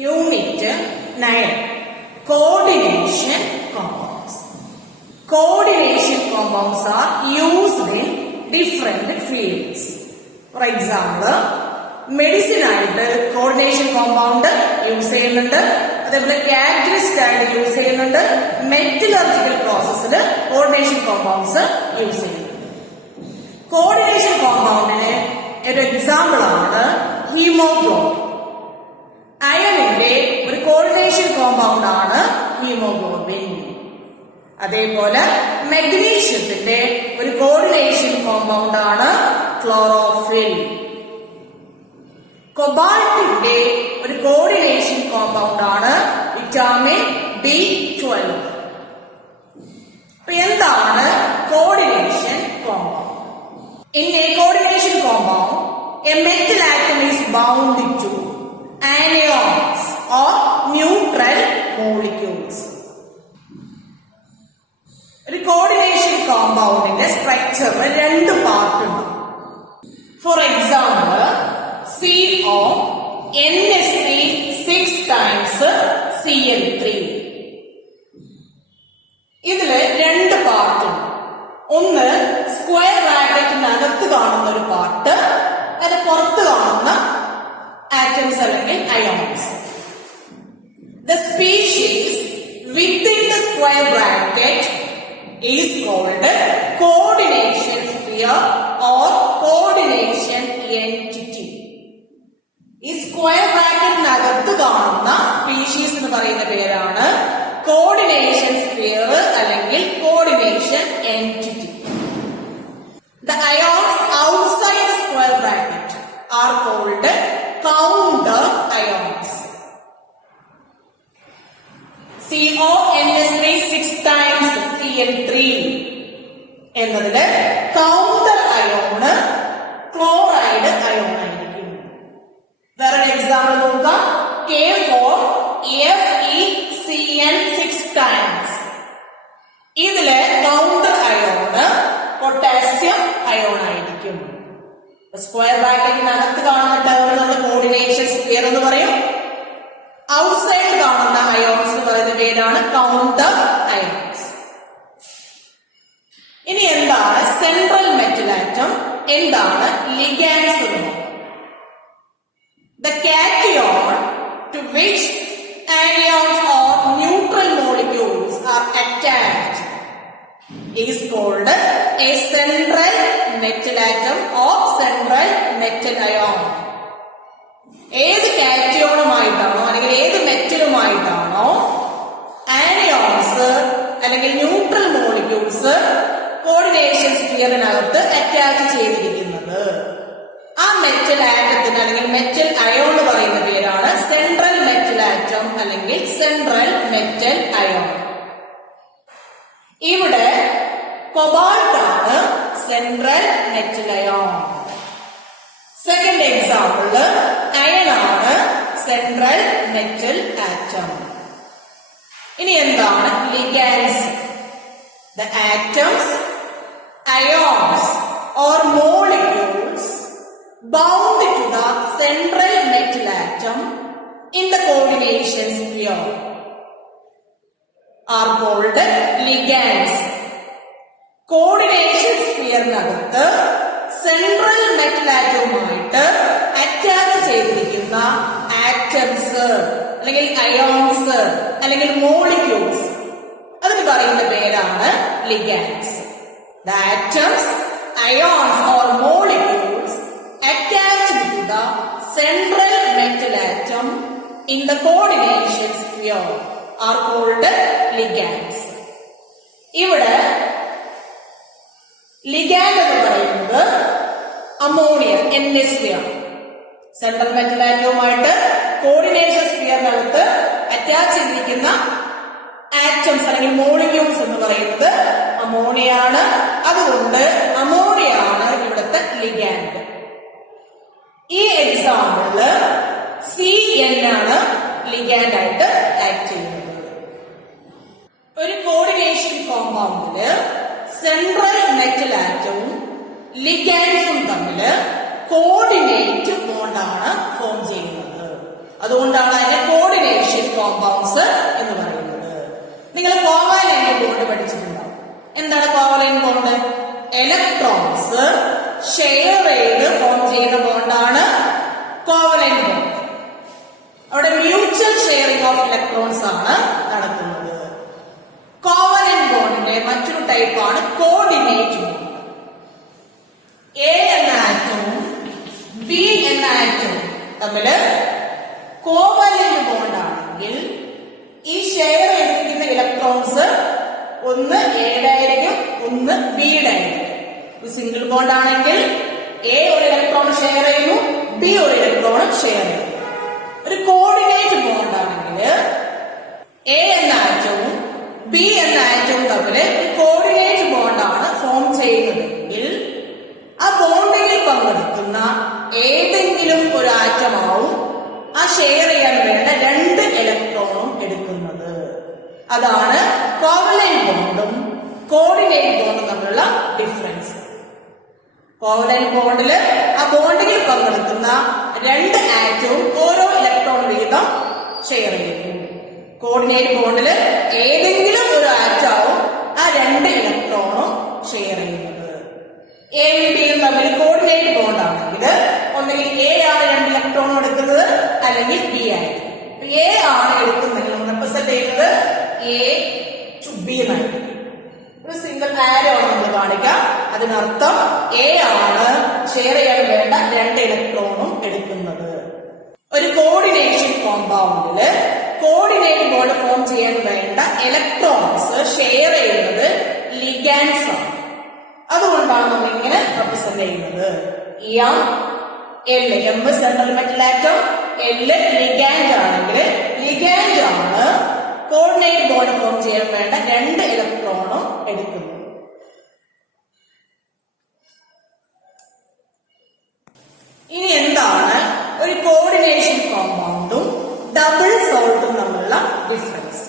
Unit 9. Coordination compounds. Coordination compounds are used in different fields. For example, medicine ആയിട്ട് coordination compound use ചെയ്യുന്നുണ്ട്. അതേപോലെ catalyst ആയിട്ട് use ചെയ്യുന്നുണ്ട്. Metallurgical processൽ coordination compounds use ചെയ്യുന്നുണ്ട്. Coordination compoundന് ഒരു example ആണ് ഹീമോഗ്ലോബിൻ. അയണിന്റെ ഒരു കോർഡിനേഷൻ കോമ്പൗണ്ട് ആണ് ഹീമോഗ്ലോബിൻ. അതേപോലെ മഗ്നീഷ്യത്തിന്റെ ഒരു കോർഡിനേഷൻ കോമ്പൗണ്ട് ആണ് ക്ലോറോഫിൽ. കൊബാൾട്ടിന്റെ ഒരു കോർഡിനേഷൻ കോമ്പൗണ്ട് ആണ് വിറ്റാമിൻ B12. എന്താണ് coordination compound? In a coordination compound, a metal atom is bound to anions or neutral molecules. ഒരു കോർഡിനേഷൻ കോമ്പൗണ്ടിന്റെ സ്ട്രക്ചർ രണ്ട് പാർട്ട് ഉണ്ട്. For example CO NH3 6 times Cl3. ഇതില് രണ്ട് part ഉണ്ട്. ഒന്ന് സ്ക്വയർ ബ്രാക്കറ്റിനകത്ത് കാണുന്ന ഒരു പാർട്ട്, അത് പുറത്ത് കാണുന്ന ആറ്റംസ് അല്ലെങ്കിൽ ions. The species within the square bracket is called coordination sphere or coordination entity. ഈ സ്ക്വയർ ബ്രാക്കറ്റിനകത്ത് കാണുന്ന സ്പീഷീസ് എന്ന് പറയുന്ന പേരാണ് കോർഡിനേഷൻ സ്ഫിയർ അല്ലെങ്കിൽ coordination entity. The ions outside the square bracket are called counter ions. CO NH3 6 times Cl3 എന്നതില് counter ion chloride ion ആയിരിക്കും. വേറെ എക്സാമ്പിൾ നോക്കാം. K4 FeCN 6 times. ഇതില് കൗണ്ടർ അയോണ് പൊട്ടാസ്യം അയോൺ ആയിരിക്കും. സ്ക്വയർ ബ്രാക്കറ്റിനകത്ത് കാണുന്ന ടേമിന് നമ്മൾ കോർഡിനേഷൻ സ്ഫിയർ എന്ന് പറയും. ഔട്ട്സൈഡ് കാണുന്ന അയോൺസ് എന്ന് പറയുന്ന പേരാണ് കൗണ്ടർ അയോൺസ്. ഇനി എന്താണ് സെൻട്രൽ മെറ്റൽ ആറ്റം, എന്താണ് ലിഗാൻഡ്സ് എന്ന് നോക്കാം. The cation to which anions or neutral molecules are attached is called a central metal atom or central metal ion. ഏത് കാറ്റയോണുമായിട്ടാണോ അല്ലെങ്കിൽ ഏത് മെറ്റലുമായിട്ടാണോ ആനിയോൺസ് അല്ലെങ്കിൽ ന്യൂട്രൽ മോളിക്യൂൾസ് കോർഡിനേഷൻ സ്ഫിയറിനകത്ത് അറ്റാച്ച് ചെയ്തിരിക്കുന്നത്, ആ മെറ്റൽ ആറ്റത്തിന് അല്ലെങ്കിൽ മെറ്റൽ അയോൺ എന്ന് പറയുന്ന പേരാണ് സെൻട്രൽ മെറ്റൽ ആറ്റം അല്ലെങ്കിൽ സെൻട്രൽ മെറ്റൽ അയോൺ. ഇവിടെ കൊബാൾട്ട് ആണ് central metal ion. Second example iron ആണ് സെൻട്രൽ മെറ്റൽ ആറ്റം. ഇനി എന്താണ് ലിഗാൻഡ്സ്? The atoms, ions or molecules bound to the central metal atom in the coordination sphere are called ligands. Coordination സ്ഫിയറിനകത്ത് central metal ആറ്റവുമായിട്ട് attach ചെയ്തിരിക്കുന്ന atoms അല്ലെങ്കിൽ ions അല്ലെങ്കിൽ molecules, അതിന് പറയുന്ന പേരാണ് ligands. The atoms, ions or molecules attached to the central metal atom in the coordination sphere are called ligands. ഇവിടെ ligand എന്ന് പറയുന്നത് അമോണിയ NH3 ആണ്. സെൻട്രൽ മെറ്റൽ ആറ്റവുമായിട്ട് കോർഡിനേഷൻ സ്ഫിയറിനകത്ത് അറ്റാച്ച് ചെയ്തിരിക്കുന്ന ആറ്റംസ് അല്ലെങ്കിൽ മോളിക്യൂൾസ് എന്ന് പറയുന്നത് അമോണിയാണ്. അതുകൊണ്ട് അമോണിയാണ് ഇവിടുത്തെ ലിഗാൻഡ്. ഈ എക്സാമ്പിളില് CN ആണ് ലിഗാൻഡ് ആയിട്ട് ആക്ട് ചെയ്യുന്നത്. ഒരു കോർഡിനേഷൻ കോമ്പൗണ്ടില് സെൻട്രൽ മെറ്റൽ ആറ്റവും ലിഗാൻഡ്സും തമ്മില് കോർഡിനേറ്റ് ബോണ്ടാണ് ഫോം ചെയ്യുന്നത്. അതുകൊണ്ടാണ് അതിനെ കോർഡിനേഷൻ കോമ്പൗണ്ട്സ് എന്ന് പറയുന്നത്. നിങ്ങൾ കോവാലന്റ് ബോണ്ട് പഠിച്ചിട്ടുണ്ടാവും. എന്താണ് കോവാലന്റ് ബോണ്ട്? ഇലക്ട്രോൺസ് ഷെയർ ചെയ്ത് ഫോം ചെയ്യുന്ന ബോണ്ടാണ് കോവാലന്റ് ബോണ്ട്. അവിടെ മ്യൂച്വൽ ഷെയറിംഗ് ഓഫ് ഇലക്ട്രോൺസ് ആണ് നടക്കുന്നത്. കോവാലന്റ് ബോണ്ടിന്റെ മറ്റൊരു ടൈപ്പാണ് കോർഡിനേറ്റ് ബോണ്ട്. എ എന്ന ആറ്റവും ബി എന്ന ആറ്റവും തമ്മില് കോവാലന്റ് ബോണ്ട് ആണെങ്കിൽ ഈ ഷെയർ ചെയ്തിരിക്കുന്ന ഇലക്ട്രോൺസ് ഒന്ന് എയുടെ ആയിരിക്കും, ഒന്ന് ബിയുടെ ആയിരിക്കും. ഒരു സിംഗിൾ ബോണ്ട് ആണെങ്കിൽ എ ഒരു ഇലക്ട്രോൺ ഷെയർ ചെയ്യുന്നു, ബി ഒരു ഇലക്ട്രോൺ ഷെയർ ചെയ്യുന്നു. ഒരു കോർഡിനേറ്റ് ബോണ്ട് ആണെങ്കിൽ എ എന്ന ആറ്റവും ബി എന്ന ആറ്റവും തമ്മില് ഒരു കോർഡിനേറ്റ് ബോണ്ടാണ് ഫോം ചെയ്യുന്നതെങ്കിൽ ആ ബോണ്ടിൽ പങ്കെടുക്കുന്ന ഏതെങ്കിലും ഒരു ആറ്റമാവും ആ ഷെയർ ചെയ്യാൻ വേണ്ട രണ്ട് ഇലക്ട്രോണും എടുക്കുന്നത്. അതാണ് കോവലന്റ് ബോണ്ടും കോർഡിനേറ്റ് ബോണ്ടും തമ്മിലുള്ള ഡിഫറൻസ്. കോവലന്റ് ബോണ്ടില് ആ ബോണ്ടിൽ പങ്കെടുക്കുന്ന രണ്ട് ആറ്റവും ഓരോ ഇലക്ട്രോൺ വീതം ഷെയർ ചെയ്യുന്നു. കോർഡിനേറ്റ് ബോണ്ടില് ഏതെങ്കിലും ഒരു ആറ്റവും ആ രണ്ട് ഇലക്ട്രോണും ഷെയർ ചെയ്യുന്നത്. എയും ബിയും തമ്മിൽ കോർഡിനേറ്റ് ബോണ്ട് ആണെങ്കിൽ ഒന്നുകിൽ എ ആണ് രണ്ട് ഇലക്ട്രോൺ എടുക്കുന്നത്, അല്ലെങ്കിൽ ബി ആയിരിക്കും. എ ആണ് എടുക്കുന്നതെങ്കിൽ നമ്മൾ റെപ്രസെന്റ് ചെയ്യുന്നത് എ ടു ബി എന്നായിരിക്കും. ഒരു സിംഗിൾ ആരോ ആണ് നമ്മൾ കാണിക്കാം. അതിനർത്ഥം എ ആണ് ഷെയർ ചെയ്യാൻ വേണ്ട രണ്ട് ഇലക്ട്രോണും എടുക്കുന്നത്. ഒരു കോർഡിനേഷൻ കോമ്പൗണ്ടില് കോർഡിനേറ്റ് ബോണ്ട് ഫോം ചെയ്യാൻ വേണ്ട ഇലക്ട്രോൺസ് ഷെയർ ചെയ്യുന്നത് ലിഗാൻഡ്സ് ആണ്. അതുകൊണ്ടാണ് നമ്മൾ ഇങ്ങനെ റെപ്രസെന്റ് ചെയ്യുന്നത്. M central metal atom, L ligand ആണെങ്കിൽ ലിഗാൻഡ് ആണ് കോർഡിനേറ്റ് ബോണ്ട് ഫോം ചെയ്യാൻ വേണ്ട രണ്ട് ഇലക്ട്രോണും എടുക്കുന്നത്. ഇനി എന്താണ് ഒരു കോർഡിനേഷൻ കോമ്പൗണ്ടും ഡബിൾ സോൾട്ടും തമ്മിലുള്ള ഡിഫറൻസ്?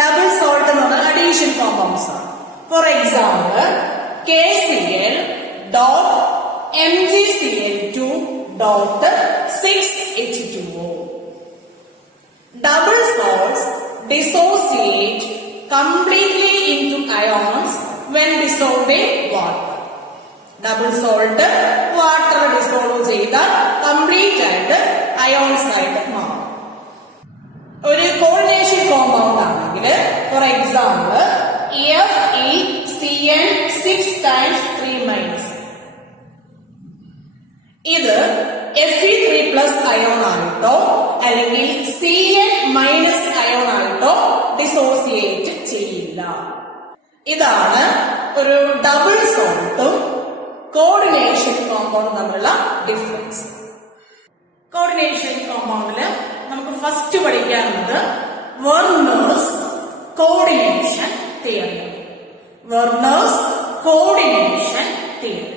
ഡബിൾ സോൾട്ട് എന്ന് പറഞ്ഞാൽ അഡീഷൻ കോമ്പൗണ്ട്സ് ആണ്. For example KCl dot MgCl2 dot 6H2O. Double salts dissociate completely into ions when dissolved in water. Double salt water dissolve ചെയ്താൽ കംപ്ലീറ്റ് ആയിട്ട് അയോൺസ് ആയിട്ട് മാറും. ഒരു കോർഡിനേഷൻ കോമ്പൗണ്ട് ആണെങ്കിൽ ഫോർ എക്സാമ്പിൾ FeCN6 times 3 ഇത് Fe3+ ion ആയിട്ടോ അല്ലെങ്കിൽ Cn- ion ആയിട്ടോ ഡിസോസിയേറ്റ് ചെയ്യില്ല. ഇതാണ് ഒരു ഡബിൾ സോൾട്ടും കോർഡിനേഷൻ കോമ്പൗണ്ടും തമ്മിലുള്ള ഡിഫറൻസ്. കോർഡിനേഷൻ കോമ്പൗണ്ടില് നമുക്ക് ഫസ്റ്റ് പഠിക്കാനുള്ളത് Werner's coordination theory. Werner's coordination theory.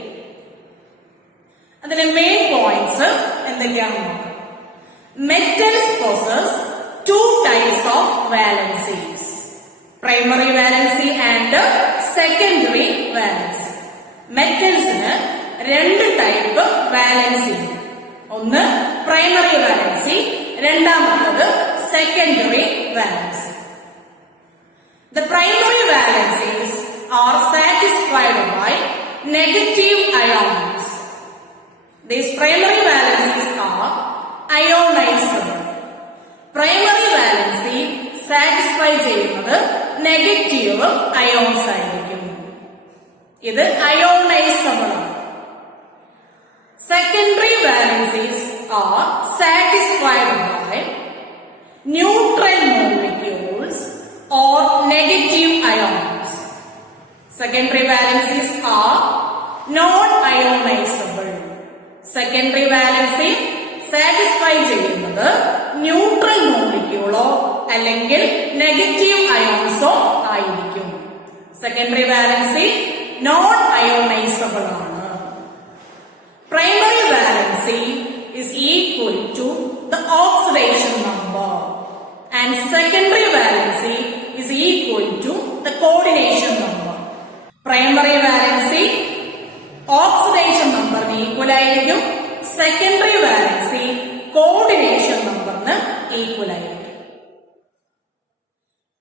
അതിന്റെ മെയിൻ പോയിന്റ്സ് എന്തൊക്കെയാണെന്ന് നോക്കാം. Metals possess two types of valencies, primary valency and secondary valency. മെറ്റൽസിന് രണ്ട് ടൈപ്പ് വാലൻസി. ഒന്ന് പ്രൈമറി വാലൻസി, രണ്ടാമത്തത് secondary valency. The primary valencies are satisfied by negative ions. These primary valencies are ionizable. Primary valency satisfy ചെയ്യുന്നത് negative ions ആയിരിക്കും. ഇത് ionisable ആണ്. Secondary valencies are satisfied by neutral molecules or negative ions. Secondary valencies are non-ionizable. Secondary valency satisfy ചെയ്യുന്നത് neutral മോളിക്യൂളോ അല്ലെങ്കിൽ negative അയോൺസോ ആയിരിക്കും. Secondary valency non-ionizable ആണ്. Primary valency is equal to the oxidation number and secondary valency is equal to the coordination number. Primary valency oxidation number equal ആയിരിക്കും. Secondary valency coordination നമ്പറിന് equal ആയിരിക്കും.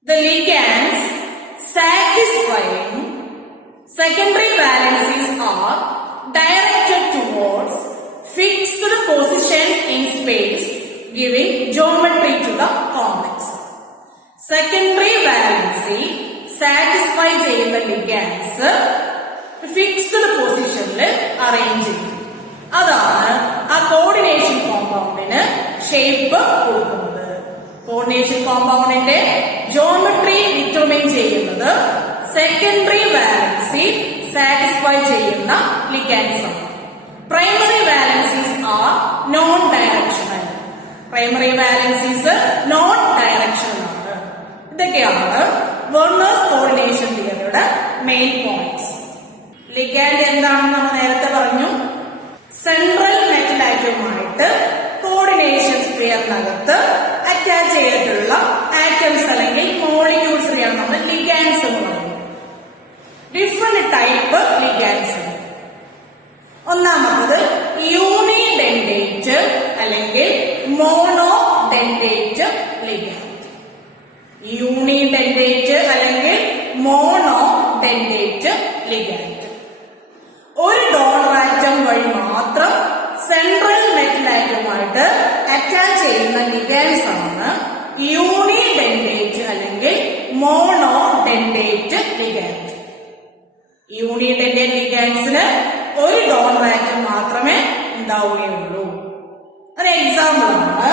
The ligands satisfying secondary valencies are directed towards fixed positions in space, giving geometry to the complex. Secondary valency satisfy ചെയ്യുന്ന ligands fixed പൊസിഷനിൽ arrange ചെയ്യും. അതാണ് ആ coordination കോമ്പൗണ്ടിന് shape കൊടുക്കുന്നത്. കോർഡിനേഷൻ കോമ്പൗണ്ടിന്റെ ജോമെട്രി ഡിറ്റർമിൻ ചെയ്യുന്നത് സെക്കൻഡറി വാലൻസി സാറ്റിസ്ഫൈ ചെയ്യുന്ന ലിഗാൻഡ്സ് ആണ്. Primary valencies are non directional. Primary valencies non directional ആണ്. ഇതൊക്കെയാണ് വെർണേഴ്സ് കോർഡിനേഷൻ തിയറിയുടെ മെയിൻ പോയിന്റ്സ്. ലിഗാൻഡ് എന്താണെന്ന് നമ്മൾ നേരത്തെ പറഞ്ഞു. സെൻട്രൽ മെറ്റൽ ആറ്റവുമായിട്ട് കോർഡിനേഷൻ സ്ഫിയറിനകത്ത് അറ്റാച്ച് ചെയ്തിട്ടുള്ള ആറ്റംസ് അല്ലെങ്കിൽ മോളിക്യൂൾസിനെയാണ് നമ്മൾ ലിഗാൻഡ്സ് എന്ന് പറയുന്നത്. Different type ligands. ഒന്നാമത്തത് യൂണിഡെൻഡേറ്റ് അല്ലെങ്കിൽ മോണോഡെൻഡേറ്റ് ലിഗാൻഡ്. യൂണിഡെൻഡേറ്റ് അല്ലെങ്കിൽ മോണോഡെൻഡേറ്റ് ലിഗാൻഡ് ഒരു ഡോണർ ആറ്റം വഴി മാത്രം സെൻട്രൽ മെറ്റൽ ആറ്റവുമായിട്ട് അറ്റാച്ച് ചെയ്യുന്ന ലിഗാൻഡ്സ് ആണ് യൂണിഡെൻഡേറ്റ് അല്ലെങ്കിൽ മോണോഡെൻഡേറ്റ് ലിഗാൻഡ്. യൂണിഡെൻഡേറ്റ് ലിഗാൻഡ്സിന് ഒരു ഡോണർ ആറ്റം മാത്രമേ ഉണ്ടാവുകയുള്ളൂ. ഒരു എക്സാമ്പിൾ ആണ്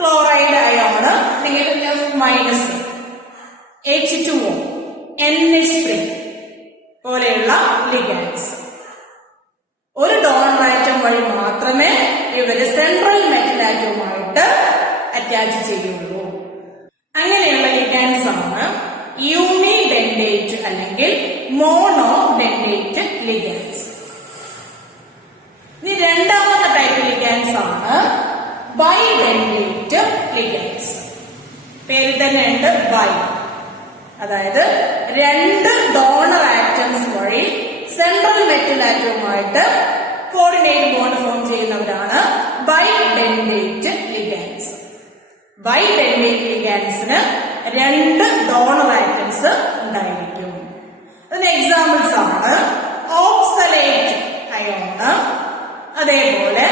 ക്ലോറൈഡ് അയോൺ അല്ലെങ്കിൽ F- H2O, NH3 പോലെയുള്ള ലിഗാൻഡ്സ്. ഒരു ഡോണർ ആറ്റം വഴി മാത്രമേ ഇവര് സെൻട്രൽ മെറ്റൽ ആറ്റവുമായിട്ട് അറ്റാച്ച് ചെയ്യുള്ളൂ. അങ്ങനെയുള്ള ലിഗാൻഡ്സ് ആണ് യൂണിഡെൻഡേറ്റ് അല്ലെങ്കിൽ മോണോഡെൻഡേറ്റ് ലിഗാൻഡ്സ്. ഇനി രണ്ടാമത്തെ ടൈപ്പ് ലിഗാൻഡ്സ് ആണ് ബൈഡെൻഡേറ്റ് ലിഗാൻഡ്സ്. പേരിൽ തന്നെ ഉണ്ട് ബൈ, അതായത് രണ്ട് ഡോണർ ആറ്റംസ് വഴി സെൻട്രൽ മെറ്റൽ ആറ്റവുമായിട്ട് കോർഡിനേറ്റ് ബോണ്ട് ഫോം ചെയ്യുന്നവരാണ് ബൈഡെൻഡേറ്റ് ലിഗാൻഡ്സ്. ബൈഡെൻഡേറ്റ് ലിഗാൻഡ്സിന് രണ്ട് ഡോണർ ആറ്റംസ് ഉണ്ടായിരിക്കും. അതിന് എക്സാമ്പിൾസ് ആണ് ഓക്സലേറ്റ് അയോൺ, അതേപോലെ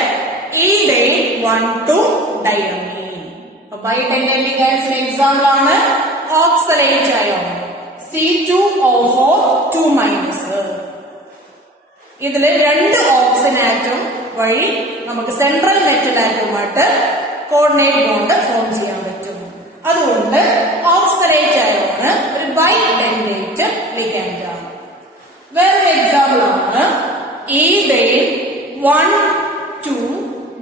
ഈഥൈൽ 1,2 ഡയമീൻ. ബൈഡെൻഡേറ്റ് ലിഗാൻഡ്സിന് എക്സാമ്പിൾ ആണ് ഓക്സലേറ്റ് അയോൺ C2O4 2-. ഇതില് രണ്ട് ഓക്സിജൻ ആറ്റം വഴി നമുക്ക് സെൻട്രൽ മെറ്റൽ ആറ്റവുമായിട്ട് കോർഡിനേറ്റ് ബോണ്ട് ഫോം ചെയ്യാൻ പറ്റും. അതുകൊണ്ട് ഓക്സലേറ്റ് അയോൺ ഒരു ബൈഡെൻഡേറ്റ് ലിഗാൻഡ് ആണ്. വേറൊരു എക്സാമ്പിൾ ആണ് ethyl 1,2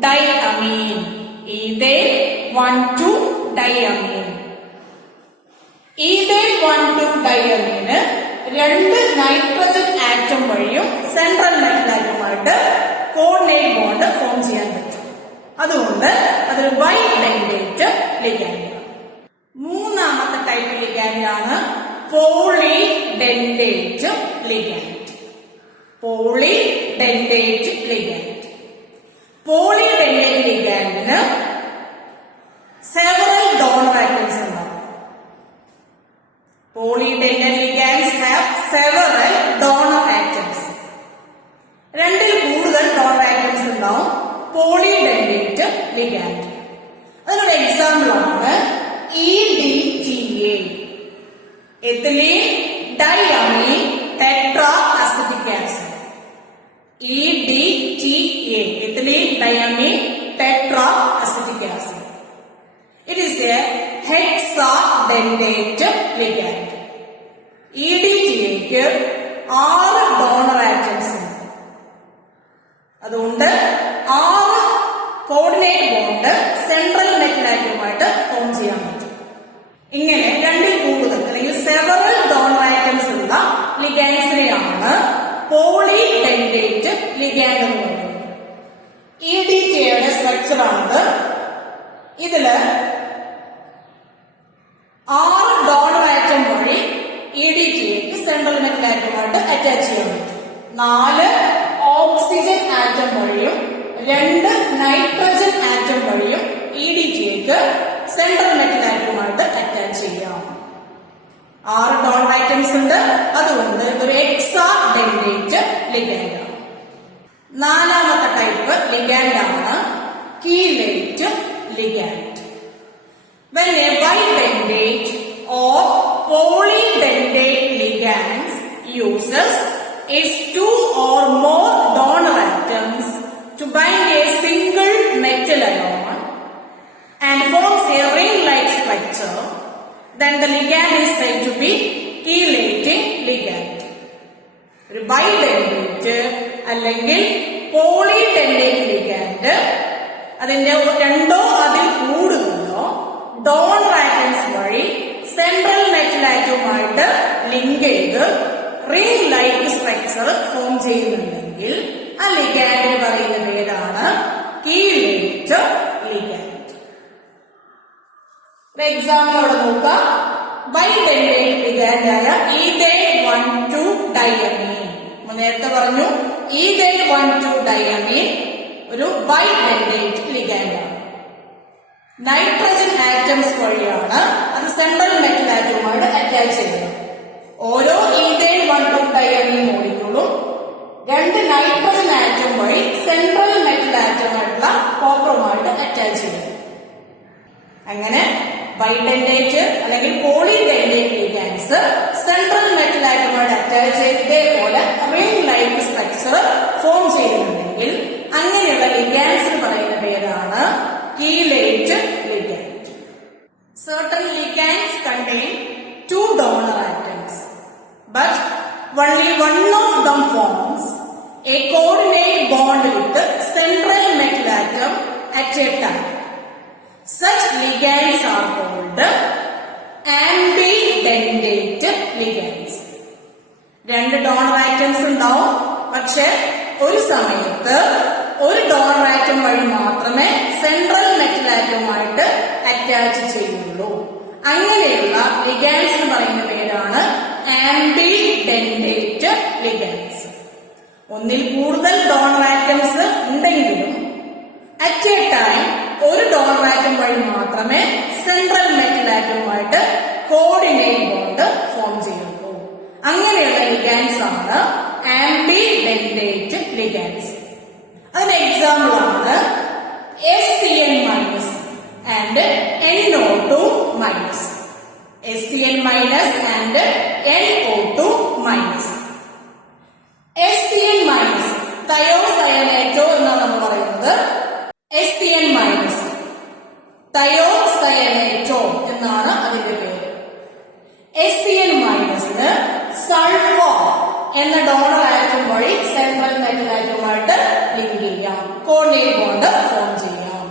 diamine. Ethyl 1,2 diamine. Ethyl 1,2 ഡയമീന് രണ്ട് നൈട്രജൻ ആറ്റം വഴിയും സെൻട്രൽ മെറ്റൽ ആറ്റവുമായിട്ട് കോർഡിനേറ്റ് ബോണ്ട് ഫോം ചെയ്യാൻ പറ്റും. അതുകൊണ്ട് അതൊരു ബൈഡെൻഡേറ്റ് ലിഗാൻഡ് ആണ്. മൂന്നാമത്തെ ടൈപ്പ് ലിഗാൻഡ് ആണ് polydentate ligand. Polydentate ligand. Polydentate ലിഗാൻഡിന് സെവറൽ ഡോണർ ആറ്റംസ് ഉണ്ടാവും. Polydentate ligands have several donor atoms. രണ്ടിൽ കൂടുതൽ ഡോണർ ആറ്റംസ് ഉണ്ടാവും പോളിഡെൻഡേറ്റ് ലിഗാൻഡ്. അതിനൊരു എക്സാമ്പിൾ ആണ് EDTA, ethylene diamine tetra acetic acid. EDTA, ethylene diamine tetra acetic acid. It is a hexadentate ligand. EDTA-ക്ക് 6 donor atoms ഉണ്ട്. അതുകൊണ്ട് 6 coordinate bond central metal ആറ്റവുമായിട്ട് form ചെയ്യാൻ പറ്റും. ഇങ്ങനെ രണ്ടിൽ കൂടുതൽ അല്ലെങ്കിൽ സെവറൽ ഡോണർ ആറ്റംസ് ഉള്ള ലിഗാൻഡ്സിനെയാണ് പോളിഡെൻഡേറ്റ് ലിഗാൻഡ് എന്ന് പറയുന്നത്. EDTA-യുടെ സ്ട്രക്ചർ ആണത്. ഇതില് 6 ഡോണർ ആറ്റം വഴി EDTA-ക്ക് സെൻട്രൽ മെറ്റൽ ആറ്റവുമായിട്ട് അറ്റാച്ച് ചെയ്യാൻ പറ്റും. 4 ഓക്സിജൻ ആറ്റം വഴിയും 2 നൈട്രജൻ ആറ്റം സെൻട്രൽ മെറ്റൽ ആറ്റവുമായിട്ട് അറ്റാച്ച് ചെയ്യാം. 6 ഡോണർ ആറ്റംസ് ഉണ്ട്, അതുകൊണ്ട് ഒരു ഹെക്സാഡെൻഡേറ്റ് ലിഗാൻഡ് ആണ്. 4ാമത്തെ ടൈപ്പ് ലിഗാൻഡ് ആണ് chelate ligand. When a bidentate or polydentate ligand uses its 2 or more donor atoms to bind a single metal ion and forms a ring-like structure, then the ligand is said to be chelating ligand. ഒരു ബൈഡെൻഡേറ്റ് അല്ലെങ്കിൽ പോളിഡെൻഡേറ്റ് ligand അതിന്റെ 2 അതിൽ കൂടുതലോ donor atoms വഴി central metal ആറ്റവുമായിട്ട് link ചെയ്ത് ring like structure form ചെയ്യുന്നുണ്ടെങ്കിൽ ആ ലിഗാൻഡിന് പറയുന്ന പേരാണ് കീലേറ്റ് ലിഗാൻഡ്. ഒരു എക്സാമ്പിൾ അവിടെ നോക്കാം. ബൈഡെൻഡേറ്റ് ലിഗാൻഡ് ആയ ഈഥൈൽ 1,2 ഡയമീൻ. നേരത്തെ പറഞ്ഞു ഈഥൈൽ 1,2 ഡയമീൻ ഒരു ബൈഡെൻഡേറ്റ് ലിഗാൻഡ് ആണ്. നൈട്രജൻ ആറ്റംസ് വഴിയാണ് അത് സെൻട്രൽ മെറ്റൽ ആറ്റവുമായിട്ട് അറ്റാച്ച് ചെയ്യുന്നത്. ഓരോ ഈഥൈൽ 1,2 ഡയമീൻ മോളിക്യൂളും 2 നൈട്രജൻ ആറ്റം വഴി സെൻട്രൽ മെറ്റൽ ആറ്റമായിട്ടുള്ള കോപ്പറുമായിട്ട് അറ്റാച്ച് ചെയ്യുന്നു. അങ്ങനെ ബൈഡെൻഡേറ്റ് അല്ലെങ്കിൽ പോളിഡെൻഡേറ്റ് ലിഗാൻഡ്സ് സെൻട്രൽ മെറ്റൽ ആറ്റവുമായിട്ട് അറ്റാച്ച് ചെയ്തതേപോലെ റിംഗ് ലൈക്ക് സ്ട്രക്ചർ ഫോം ചെയ്യുന്നുണ്ടെങ്കിൽ അങ്ങനെയുള്ള ലിഗാൻഡ്സിന് പറയുന്ന പേരാണ് chelate ligand. Certain ligands contain 2 donor atoms, but only one of them forms a coordinate bond with the central metal atom at a time. Such ligands are called ambidentate ligands. 2 donor atoms ഉണ്ടാവും, പക്ഷെ ഒരു സമയത്ത് ഒരു donor atom വഴി മാത്രമേ central metal ആറ്റവുമായിട്ട് attach ചെയ്യുള്ളൂ. അങ്ങനെയുള്ള ലിഗാൻഡ്സ് പറയുന്ന പേരാണ് ആംബിഡെൻഡേറ്റ് ലിഗാൻഡ്സ്. ഒന്നിൽ കൂടുതൽ ഡോണർ ആറ്റംസ് ഉണ്ടെങ്കിലും അറ്റ് എ ടൈം ഒരു ഡോണർ ആറ്റം വഴി മാത്രമേ സെൻട്രൽ മെറ്റൽ ആറ്റവുമായിട്ട് കോർഡിനേറ്റ് ബോണ്ട് ഫോം ചെയ്യുള്ളൂ. അങ്ങനെയുള്ള ലിഗാൻഡ്സ് ആണ് ആംബിഡെൻഡേറ്റ് ലിഗാൻഡ്സ്. അതിന് എക്സാമ്പിൾ ആണ് SCN- and NO2-. SCN- and NO2-. SCN- തയോസയനേറ്റോ എന്നാണ് നമ്മൾ പറയുന്നത്. SCN- തയോസയനേറ്റോ എന്നാണ് അതിന്റെ പേര്. SCN- സൾഫർ എന്ന ഡോണർ ആറ്റം വഴി സെൻട്രൽ മെറ്റൽ ആറ്റവുമായിട്ട് ലിങ്ക് ചെയ്യാം, കോർഡിനേറ്റ് ബോണ്ട് ഫോം ചെയ്യാം.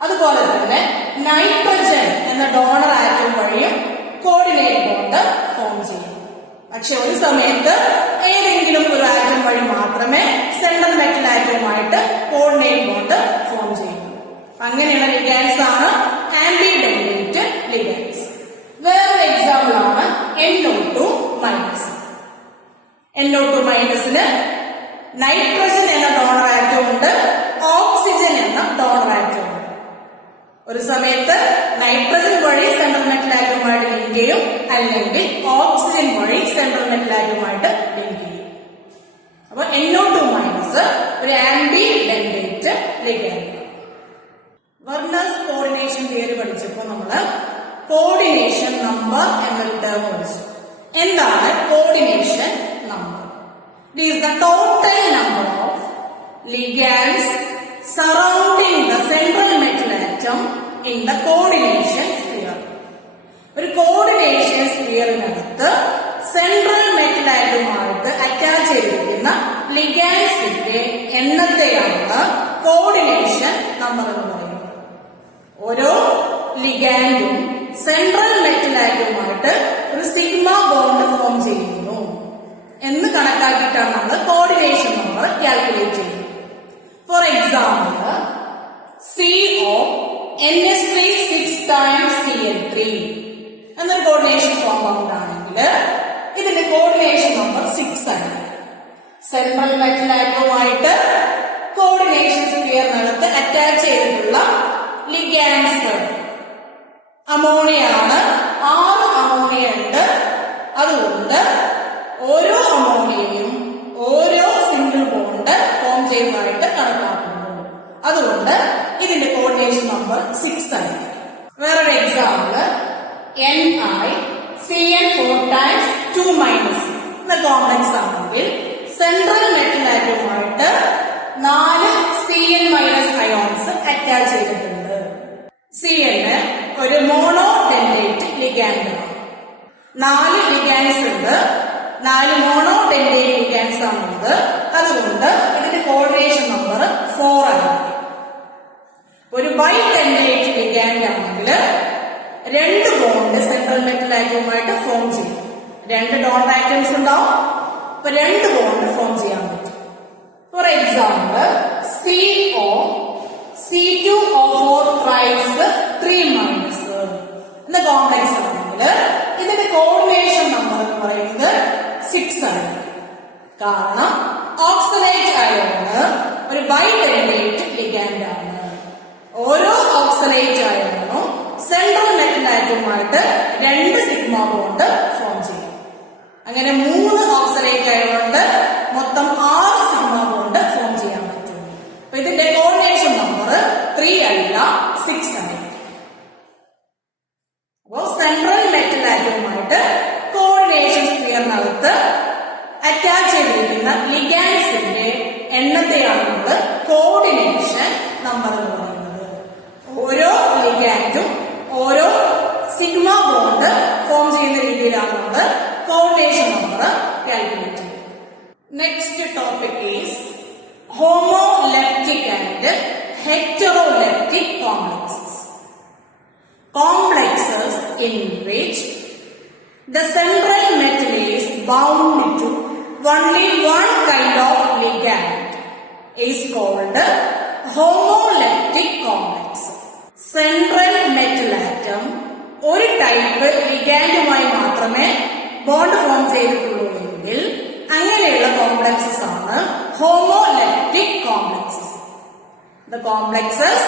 അതുപോലെ തന്നെ നൈട്രജൻ എന്ന ഡോണർ ആറ്റം വഴിയും കോർഡിനേറ്റ് ബോണ്ട് ഫോം ചെയ്യും. പക്ഷെ ഒരു സമയത്ത് ഏതെങ്കിലും ഒരു ആറ്റം വഴി മാത്രമേ സെൻട്രൽ മെറ്റൽ ആറ്റവുമായിട്ട് കോർഡിനേറ്റ് ബോണ്ട് ഫോം ചെയ്യൂ. അങ്ങനെയുള്ള ലിഗാൻഡ്സ് ആണ് ആംബിഡെൻഡേറ്റ് ലിഗാൻഡ്സ്. വേറൊരു എക്സാമ്പിൾ ആണ് NO2-. NO2- നൈട്രജൻ എന്ന ഡോണർ ആറ്റം ഉണ്ട്, ഓക്സിജൻ എന്ന ഡോണർ ആറ്റം ഉണ്ട്. ഒരു സമയത്ത് നൈട്രജൻ വഴി സെൻട്രൽ മെറ്റൽ ആറ്റവുമായിട്ട് ലിങ്ക് ചെയ്യും, അല്ലെങ്കിൽ ഓക്സിജൻ വഴി സെൻട്രൽ മെറ്റൽ ആറ്റവുമായിട്ട് ലിങ്ക് ചെയ്യും. അപ്പൊ NO2- ഒരു ആംബിഡെൻഡേറ്റ് ലിഗാൻഡ്. വെർണേഴ്സ് കോർഡിനേഷൻ തിയറി പഠിച്ചപ്പോൾ നമ്മള് കോർഡിനേഷൻ നമ്പർ എന്നൊരു ടേം പഠിച്ചു. എന്താണ് coordination number? It is the total number of ligands surrounding the central metal atom in the coordination sphere. ഒരു കോർഡിനേഷൻ സ്ഫിയറിനകത്ത് സെൻട്രൽ മെറ്റൽ ആറ്റവുമായിട്ട് അറ്റാച്ച് ചെയ്തിരിക്കുന്ന ലിഗാൻഡ്സിന്റെ എണ്ണത്തെയാണ് കോർഡിനേഷൻ നമ്പർ എന്ന് പറയുന്നത്. ഓരോ ലിഗാൻഡും സെൻട്രൽ മെറ്റൽ ആറ്റവുമായിട്ട് ഒരു സിഗ്മ ബോണ്ട് ഫോം ചെയ്യുന്നു എന്ന് കണക്കാക്കിയിട്ടാണ് നമ്മൾ കോർഡിനേഷൻ നമ്പർ കാൽക്കുലേറ്റ് ചെയ്യുന്നത്. For example CONH3 6 times Cl3 എന്നൊരു കോർഡിനേഷൻ കോമ്പൗണ്ട് ആണെങ്കിൽ ഇതിന്റെ കോർഡിനേഷൻ നമ്പർ 6 ആണ്. സെൻട്രൽ മെറ്റൽ ആറ്റവുമായിട്ട് കോർഡിനേഷൻ സ്ഫിയറിനകത്ത് അറ്റാച്ച് ചെയ്തിട്ടുള്ള ലിഗാൻഡ്സ് അമോണിയ ആണ്. 6 അമോണിയ ഉണ്ട്. അതുകൊണ്ട് ഓരോ അമോണിയയും ഓരോ സിംഗിൾ ബോണ്ട് ഫോം ചെയ്യുന്നതായിട്ട് കണക്കാക്കുന്നു. അതുകൊണ്ട് ഇതിന്റെ കോർഡിനേഷൻ നമ്പർ 6 ആയിരിക്കും. വേറൊരു എക്സാമ്പിള് NiCN4 ടൈംസ് 2 എന്ന കോംപ്ലക്സ് ആണെങ്കിൽ സെൻട്രൽ മെറ്റൽ ആറ്റവുമായിട്ട് 4 Cn- അയോൺസ് അറ്റാച്ച് ചെയ്തിട്ടുണ്ട്. Cn ഒരു മോണോഡെൻഡേറ്റ് ലിഗാൻഡ് ആണ്. 4 ലിഗാൻഡ്സ് ഉണ്ട്. 4 മോണോഡെൻഡേറ്റ് ലിഗാൻഡ്സ് ആണുള്ളത്. അതുകൊണ്ട് ഇതിന്റെ കോർഡിനേഷൻ നമ്പർ 4 ആയിരിക്കും. ഒരു ബൈഡെൻഡേറ്റ് ലിഗാൻഡ് ആണെങ്കിൽ 2 ബോണ്ട് സെൻട്രൽ മെറ്റൽ ആറ്റവുമായിട്ട് ഫോം ചെയ്യും. 2 ഡോട്ട് ആറ്റംസ് ഉണ്ടാവും. അപ്പൊ 2 ബോണ്ട് ഫോം ചെയ്യാൻ പറ്റും. For example CO C2O4 tries 3- എന്ന കോംപ്ലക്സ് ആണെങ്കിൽ ഇതിന്റെ കോർഡിനേഷൻ നമ്പർ എന്ന് പറയുന്നത് 6 ആണ്. കാരണം ഓക്സലേറ്റ് അയോണ് ഒരു ബൈഡെൻഡേറ്റ് ലിഗാൻഡ് ആണ്. ഓരോ ഓക്സലേറ്റ് അയോണും സെൻട്രൽ മെറ്റൽ ആറ്റവുമായിട്ട് 2 സിഗ്മ ബോണ്ട് ഫോം ചെയ്യും. അങ്ങനെ 3 ഓക്സലേറ്റ് അയോണ്ട് മൊത്തം 6 സിഗ്മ ബോണ്ട് ഫോം ചെയ്യാൻ പറ്റും. അപ്പൊ ഇതിന്റെ കോർഡിനേഷൻ നമ്പർ 3 അല്ല 6 ആണ്. അപ്പോ സെൻട്രൽ മെറ്റൽ ആറ്റവുമായിട്ട് കോർഡിനേഷൻ സ്ഫിയറിനകത്ത് അറ്റാച്ച് ചെയ്തിരിക്കുന്ന ലിഗാൻഡ്സിന്റെ എണ്ണത്തെയാണ് നമ്മൾ കോർഡിനേഷൻ നമ്പർ എന്ന് പറയുന്നത്. ഓരോ ലിഗാൻഡും ഓരോ സിഗ്മ ബോണ്ട് ഫോം ചെയ്യുന്ന രീതിയിലാണ് നമ്മൾ കോർഡിനേഷൻ നമ്പർ കാൽക്കുലേറ്റ് ചെയ്യുന്നത്. Next topic is homoleptic and heteroleptic complexes. Complexes in which the central metal is bound to only one kind of ligand is called homoleptic complex. Central metal atom ഒരു type ലിഗാൻഡുമായി മാത്രമേ bond form ചെയ്തിട്ടുള്ളൂ എങ്കിൽ അങ്ങനെയുള്ള complexes ആണ് homoleptic complexes. The complexes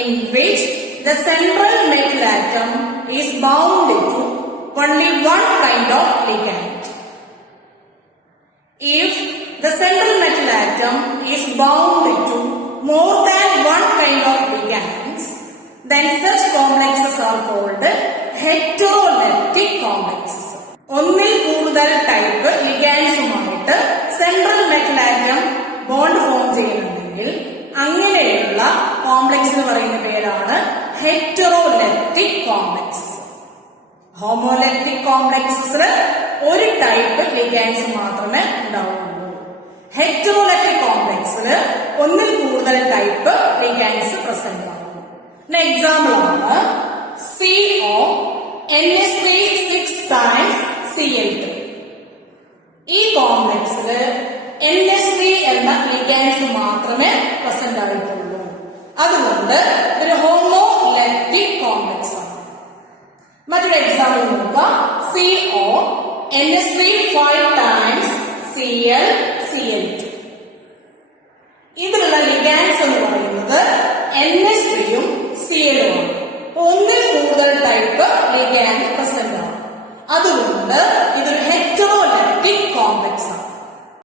in which the central metal atom is bound to only one kind of ligand. If the central metal atom is bound to more than one kind of ligands, then such complexes are called heteroleptic complexes. ഒന്നിൽ കൂടുതൽ type ലിഗാൻഡ്സുമായിട്ട് central metal atom bond form ചെയ്യുന്നുണ്ടെങ്കിൽ അങ്ങനെയുള്ള complex എന്ന് പറയുന്ന പേരാണ് ഹെറ്ററോലെപ്റ്റിക് complexes. ഹോമോലെപ്റ്റിക് കോംപ്ലക്സസിൽ ഒരു type ലിഗാൻഡ്സ് മാത്രമേ ഉണ്ടാവുള്ളൂ. ഹെറ്ററോലെപ്റ്റിക് കോംപ്ലക്സിൽ ഒന്നിൽ കൂടുതൽ ടൈപ്പ് ലിഗാൻഡ്സ് പ്രസന്റ് ആകും. എക്സാമ്പിൾ ആണ് CO NH3 6 times Cl3. ഈ കോംപ്ലക്സിൽ NH3 എന്ന ലിഗാൻഡ്സ് മാത്രമേ പ്രസന്റ് ആയിട്ടുള്ളൂ. അതുകൊണ്ട് ഒരു ഹോമോലെപ്റ്റിക് കോംപ്ലക്സ് ആണ്. മറ്റൊരു എക്സാമ്പിൾ നോക്കുക. CO NH3 5 times Cl Cl2. ഇതിലുള്ള ലിഗാൻഡ്സ് എന്ന് പറയുന്നത് NH3 ഉം Cl ഉം ആണ്. ഒന്നിൽ കൂടുതൽ ടൈപ്പ് ലിഗാൻഡ്